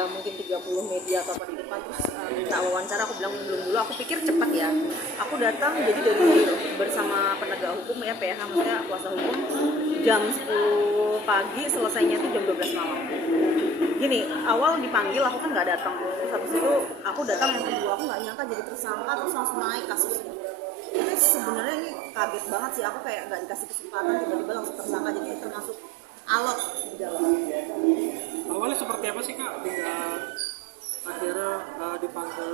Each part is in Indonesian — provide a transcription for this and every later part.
ada mungkin 30 media atau apa di depan, terus minta wawancara. Aku bilang belum dulu, aku pikir cepat ya. Aku datang jadi dari bersama penegak hukum ya, PH maksudnya kuasa hukum, jam 10 pagi, selesainya itu jam 12 malam. Gini, awal dipanggil aku kan nggak datang, terus habis itu aku datang yang kedua, aku nggak nyangka jadi tersangka terus langsung naik kasusnya. Itu sebenarnya ini kaget banget sih, aku kayak nggak dikasih kesempatan tiba-tiba langsung tersangka, jadi termasuk alot di dalam. Awalnya seperti apa sih Kak hingga akhirnya dipanggil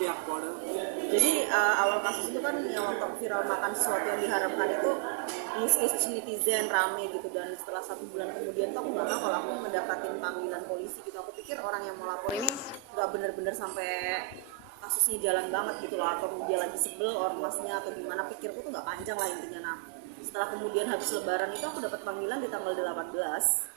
pihak Polda? Jadi awal kasus itu kan yang waktu viral makan sesuatu yang diharapkan itu netizen rame gitu, dan setelah 1 bulan kemudian tuh aku nggak tahu kalau aku mendapatkan panggilan polisi gitu. Aku pikir orang yang mau lapor ini nggak bener-bener sampai kasusnya jalan banget gitu loh, atau dia lagi sebel ormasnya atau gimana, pikirku tuh nggak panjang lah intinya. Nah setelah kemudian habis lebaran itu aku dapat panggilan di tanggal 18.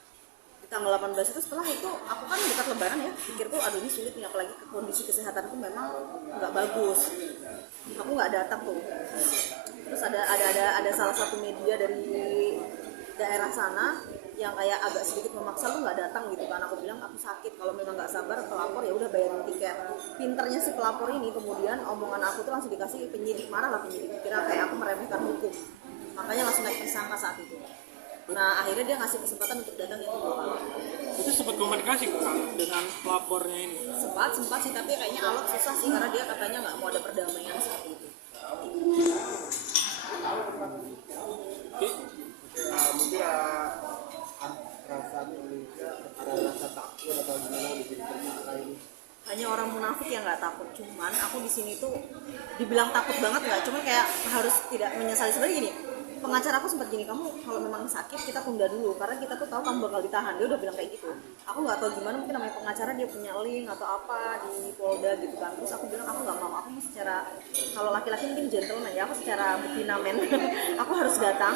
Tanggal 18 itu, setelah itu aku kan dekat lebaran ya, pikir tuh aduh ini sulit nih, apalagi kondisi kesehatanku memang nggak bagus, aku nggak datang tuh. Terus ada salah satu media dari daerah sana yang kayak agak sedikit memaksa, lu nggak datang gitu kan. Aku bilang aku sakit, kalau memang nggak sabar pelapor ya udah bayarin tiket. Pinternya si pelapor ini, kemudian omongan aku tuh langsung dikasih penyidik, marah lah penyidik, kira kayak aku meremehkan hukum, makanya langsung naik tersangka saat itu. Nah akhirnya dia ngasih kesempatan untuk datang yang kedua. Itu sempat komunikasi Kak dengan pelapornya ini? Sempat sih, tapi kayaknya alot susah sih, karena dia katanya nggak mau ada perdamaian seperti itu. Mungkin perasaan Indonesia ada rasa takut atau gimana bikin tersangka ini? Hanya orang munafik yang nggak takut. Cuman aku di sini tuh dibilang takut banget nggak, cuman kayak harus tidak menyesali. Sebenarnya gini, pengacara aku sempat gini, kamu kalau memang sakit kita tunda dulu karena kita tuh tahu kamu bakal ditahan. Dia udah bilang kayak gitu. Aku nggak tahu gimana, mungkin namanya pengacara dia punya link atau apa di Polda gitu kan. Terus aku bilang aku nggak mau, aku mau secara, kalau laki-laki mungkin gentleman ya, aku secara betina men aku harus datang.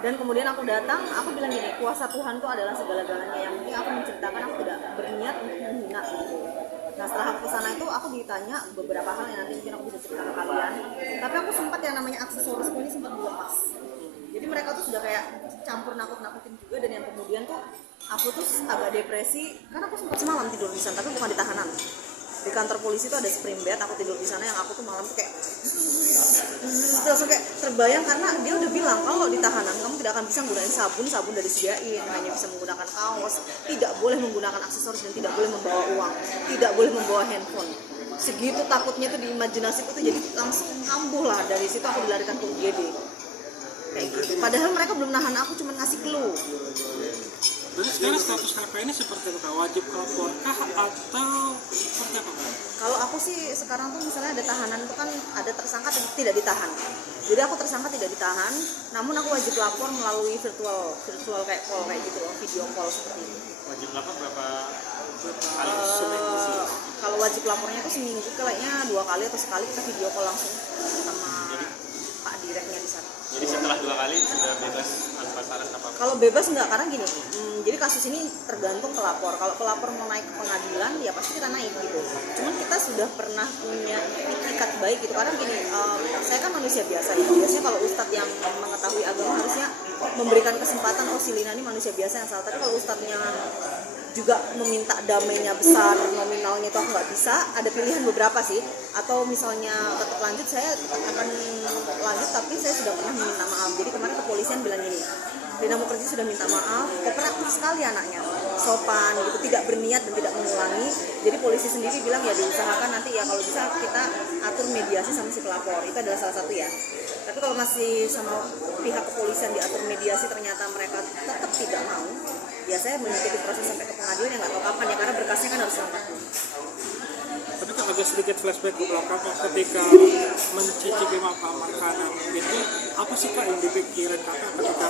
Dan kemudian aku datang, aku bilang gini, kuasa Tuhan tuh adalah segala-galanya, yang penting aku menceritakan, aku tidak berniat untuk menghina gitu. Nah setelah aku kesana itu aku ditanya beberapa hal yang nanti mungkin aku bisa cerita ke kalian. Tapi aku sempat yang namanya aksesorisku ini sempat dilepas. Jadi mereka tuh sudah kayak campur nakut-nakutin juga, dan yang kemudian tuh aku tuh agak depresi karena aku sempat semalam tidur di sana, tapi bukan di tahanan. Di kantor polisi tuh ada spring bed, aku tidur di sana, yang aku tuh malam tuh kayak langsung kayak terbayang, karena dia udah bilang kalau di tahanan kamu tidak akan bisa menggunakan sabun dari sediain, hanya bisa menggunakan kaos, tidak boleh menggunakan aksesoris, dan tidak boleh membawa uang, tidak boleh membawa handphone. Segitu takutnya tuh di imajinasiku tuh, jadi langsung kambuh lah. Dari situ aku dilarikan ke UGD kayak gitu. Padahal mereka belum nahan aku, cuma ngasih clue. Jadi sekarang status kakak ini seperti apa? Wajib lapor kah atau seperti apa? Kalau aku sih sekarang tuh misalnya ada tahanan itu kan ada tersangka tidak ditahan. Jadi aku tersangka tidak ditahan, namun aku wajib lapor melalui virtual kayak call kayak gitu loh, video call seperti ini. Wajib lapor berapa kali seminggu? Kalau wajib lapornya itu seminggu kayaknya 2 kali atau sekali kita video call langsung sama Pak Direknya di sana. Jadi setelah 2 kali sudah bebas tanpa syarat apa-apa? Kalau bebas enggak, karena gini, jadi kasus ini tergantung pelapor. Kalau pelapor mau naik ke pengadilan, ya pasti kita naik gitu. Cuman kita sudah pernah punya itikat baik gitu, karena gini, saya kan manusia biasa ya. Biasanya kalau ustadz yang mengetahui agama harusnya memberikan kesempatan, oh si Lina ini manusia biasa yang salah. Tapi kalau ustadznya juga meminta damainya besar, nominalnya itu aku nggak bisa, ada pilihan beberapa sih. Atau misalnya tetap lanjut, saya akan lanjut tapi saya sudah pernah meminta maaf. Jadi kemarin kepolisian bilang gini, Lina Mukherjee sudah minta maaf, kooperatif sekali anaknya, sopan gitu, tidak berniat dan tidak mengulangi. Jadi polisi sendiri bilang ya diusahakan nanti ya kalau bisa kita atur mediasi sama si pelapor, itu adalah salah satu ya. Tapi kalau masih sama pihak kepolisian diatur mediasi ternyata mereka tetap tidak mau, ya saya mengikuti proses sampai ke pengadilan yang nggak tahu kapan ya, karena berkasnya kan harus lengkap. Tapi kan agak sedikit flashback ke belakang ketika mencicipi makan makanan itu, apa sih Kak yang dipikirin Kakak ketika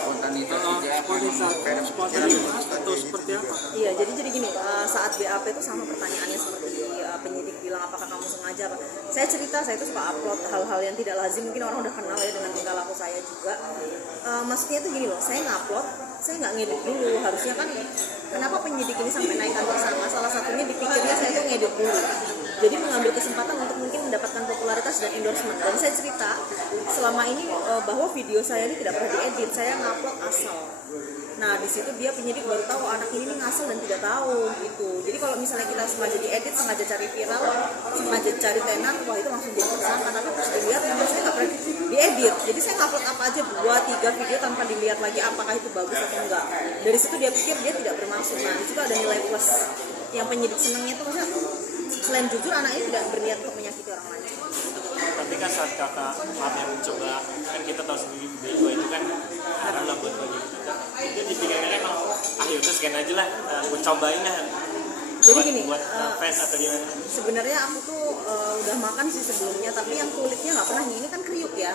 spontanitas atau seperti apa? Iya, jadi gini, saat BAP itu sama pertanyaannya seperti penyidik bilang apakah kamu sengaja apa. Saya cerita, saya itu suka upload hal-hal yang tidak lazim, mungkin orang udah kenal ya dengan tingkah laku saya juga. Maksudnya itu gini loh, saya ngupload, saya nggak ngedit dulu. Harusnya kan, kenapa penyidik ini sampai naikkan tersangka? Salah satunya dipikirnya saya tuh ngedit dulu. jadi mengambil kesempatan untuk mungkin mendapatkan popularitas dan endorsement. Dan saya cerita selama ini bahwa video saya ini tidak pernah diedit, saya ngupload asal. Nah di situ dia penyidik baru tahu anak ini nih ngasal dan tidak tahu gitu. Jadi kalau misalnya kita sengaja diedit, sengaja cari viral, sengaja cari tenar, wah itu langsung jadi tersangka. Tapi pas dilihat memang saya nggak pernah diedit. Jadi saya ngupload apa aja 2-3 video tanpa dilihat lagi apakah itu bagus atau enggak. Dari situ dia pikir dia tidak bermaksud. Nah di situ ada nilai plus. Yang penyidik senangnya itu maksudnya selain jujur anaknya tidak berniat untuk menyakiti orang lain. Tapi kan saat kakak yang mencoba, kan kita tahu sendiri bego itu kan haram lah buat bagi kita. Itu dipikirnya emang yaudah scan aja lah, gue cobain lah. Jadi buat, gini, buat fans atau gimana? sebenarnya aku tuh udah makan sih sebelumnya, tapi yang kulitnya nggak pernah ini kan kriuk ya.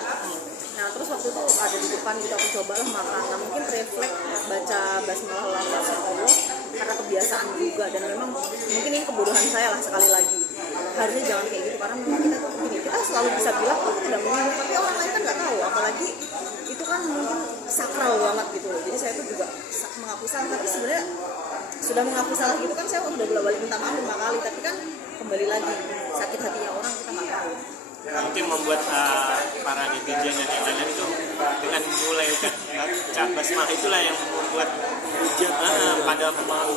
Nah terus waktu itu ada di depan gitu aku cobalah makan. Nah mungkin refleks baca basmalah Allah karena kebiasaan juga, dan memang mungkin ini kebodohan saya lah sekali lagi. Harusnya jangan kayak gitu karena memang kita selalu bisa bilang oh tidak mau, tapi orang lain kan nggak tahu, apalagi itu kan mungkin sakral banget gitu loh. Jadi saya tuh juga mengakui salah, tapi sebenarnya sudah mengakui salah gitu kan saya udah bolak-balik minta maaf 5 kali, tapi kan kembali lagi sakit hatinya orang kita nggak tahu. Mungkin membuat para netizen dan yang lain itu dengan mulai cap basmalah itulah yang membuat hujat pada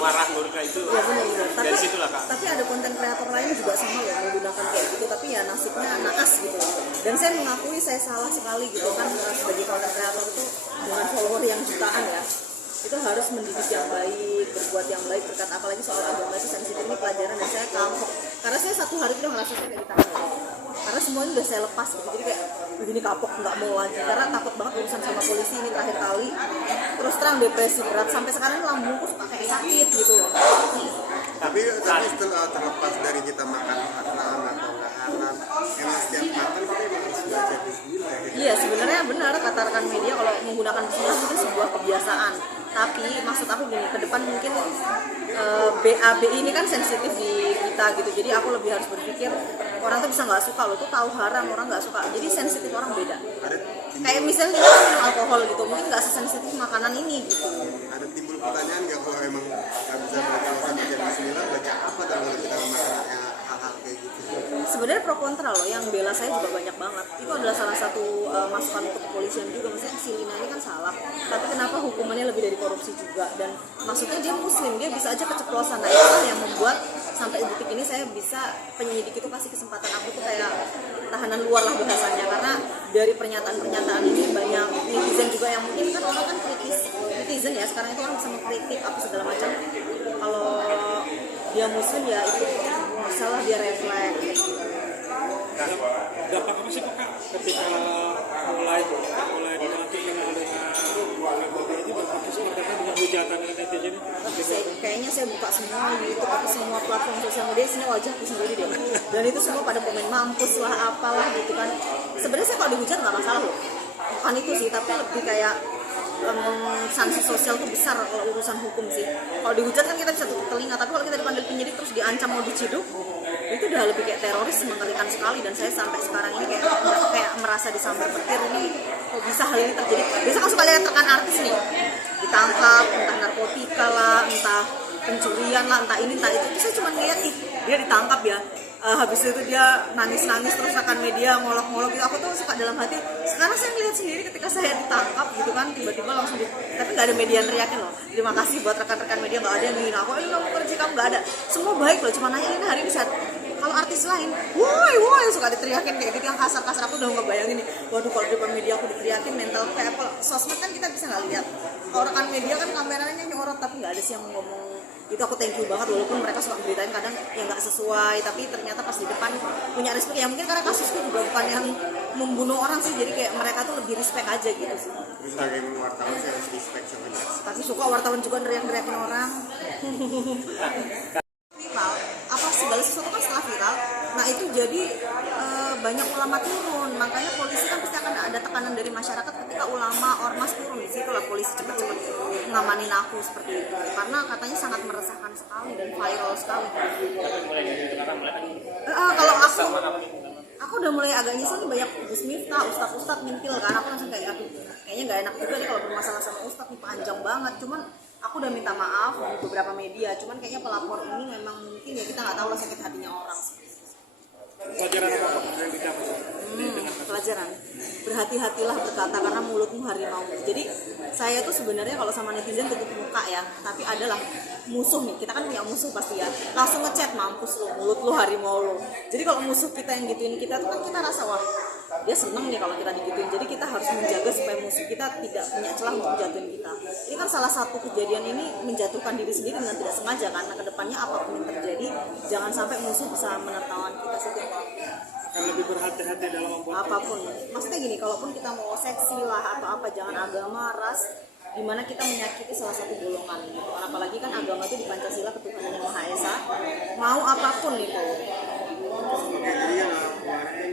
marah mereka itu. Ya benar-benar. Dari situlah kak. Tapi ada konten kreator lain juga sama loh menggunakan kayak gitu, tapi ya nasibnya naas gitu. Dan saya mengakui saya salah sekali gitu kan, sebagai konten kreator itu dengan follower yang jutaan ya. Itu harus mendidik yang baik, berbuat yang baik, berkata apalagi soal agama itu sensitif, ini pelajaran dan saya kapok. Karena saya 1 hari udah ngerasa saya kayak ditahan. Karena semuanya udah saya lepas gitu, jadi kayak begini kapok, nggak mau lagi karena takut banget urusan sama polisi ini terakhir kali. Terus terang depresi berat sampai sekarang lambungku suka kayak sakit gitu loh. Tapi setelah terlepas dari kita makan haram atau nggak haram, emang setiap makan kita emang harus belajar bismillah ya. Iya sebenarnya benar kata rekan media kalau menggunakan bismillah itu sebuah kebiasaan. Tapi maksud aku gini, ke depan mungkin BAB ini kan sensitif di kita gitu. Jadi aku lebih harus berpikir orang tuh bisa nggak suka, lo tuh tahu haram orang nggak suka. Jadi sensitif orang beda. Kayak misalnya kita minum alkohol gitu, mungkin nggak sesensitif makanan ini gitu. Ada timbul pertanyaan nggak kalau emang nggak bisa baca bismillah, baca apa kalau kita makan hal-hal kayak gitu? Sebenarnya pro kontra loh, yang bela saya juga banyak banget. Itu adalah salah satu masukan untuk kepolisian juga. Maksudnya si Lina ini kan salah, tapi kenapa hukumannya lebih dari korupsi juga? Dan maksudnya dia muslim, dia bisa aja keceplosan. Nah itulah yang membuat sampai detik ini saya bisa, penyidik itu kasih kesempatan aku tuh kayak tahanan luar lah bahasanya. Karena dari pernyataan-pernyataan ini banyak netizen juga yang mungkin kan orang kan kritis, netizen ya sekarang itu orang bisa mengkritik apa segala macam. Kalau dia muslim ya itu masalah, dia refleks. Dampak apa sih kak ketika mulai dilantik dengan ini dampaknya seperti apa dengan hujatan netizen? Kayaknya saya buka semua YouTube atau semua platform sosial media, sini wajahku sendiri deh, dan itu semua pada komen mampus lah apalah gitu kan. Sebenarnya saya kalau dihujat nggak masalah loh, bukan itu sih, tapi lebih kayak sanksi sosial tuh besar kalau urusan hukum sih. Kalau dihujat kan kita bisa tutup telinga, tapi kalau kita dipanggil penyidik terus diancam mau diciduk, itu udah lebih kayak teroris, mengerikan sekali. Dan saya sampai sekarang ini kayak merasa disambar petir, ini kok bisa hal ini terjadi. Biasa kan suka lihat rekan artis nih ditangkap, entah narkotika lah, entah pencurian lah, entah ini entah itu. Terus saya cuma lihat dia ditangkap ya, habis itu dia nangis-nangis terus rekan media ngolok-ngolok gitu. Aku tuh suka dalam hati, sekarang saya melihat sendiri ketika saya ditangkap gitu kan, tiba-tiba langsung tapi nggak ada media yang teriakin loh, terima kasih buat rekan-rekan media, nggak ada yang ngin aku, ini kamu kerja kamu, nggak ada, semua baik loh, cuma nanya ini hari ini sehat. Kalau artis lain, woi suka diteriakin kayak gitu yang kasar-kasar, aku udah nggak bayangin nih, waduh kalau di depan media aku diteriakin, mental kayak apa. Sosmed kan kita bisa nggak lihat, kalau rekan media kan kameranya nyorot tapi nggak ada sih yang ngomong. Itu aku thank you banget, walaupun mereka suka beritain kadang yang nggak sesuai, tapi ternyata pas di depan punya respect. Ya mungkin karena kasusku juga bukan yang membunuh orang sih, jadi kayak mereka tuh lebih respect aja gitu sih. Sebagai wartawan saya harus respect sama dia. Tapi suka wartawan juga teriak-teriakin orang. Viral, apa segala sesuatu kan setelah viral, nah itu jadi banyak ulama turun, makanya polisi kan pasti akan ada tekanan dari masyarakat ketika ulama ormas turun. Di situ lah polisi cepat-cepat ngamanin aku seperti itu, karena katanya sangat meresahkan sekali dan viral sekali. Kalau aku udah mulai agak nyesel nih, banyak Gus Miftah, ustadz mintil kan, aku langsung kayak aduh kayaknya nggak enak juga nih kalau bermasalah sama ustadz nih, panjang banget. Cuman aku udah minta maaf di beberapa media, cuman kayaknya pelapor ini memang mungkin ya kita nggak tahu lah sakit hatinya orang. pelajaran apa yang didapat dengan Pelajaran, berhati-hatilah berkata karena mulutmu harimau. Jadi saya tuh sebenarnya kalau sama netizen tutup muka ya, tapi adalah musuh nih, kita kan punya musuh pasti ya, langsung ngechat mampus lu, mulut lu harimau lu. Jadi kalau musuh kita yang gituin kita tuh kan kita rasa wah dia seneng nih kalau kita digituin. Jadi kita harus menjaga supaya musuh kita tidak punya celah untuk jatuhin kita. Ini kan salah satu kejadian ini menjatuhkan diri sendiri dengan tidak sengaja, karena kedepannya apapun yang terjadi jangan sampai musuh bisa menertawakan kita saja. akan lebih berhati-hati dalam membuat Apapun, maksudnya gini, kalaupun kita mau seksi lah atau apa, jangan agama, ras, dimana kita menyakiti salah satu golongan gitu. Apalagi kan agama itu di Pancasila ketuhanan yang Maha Esa, mau apapun itu. Oke, jadi yang kemarin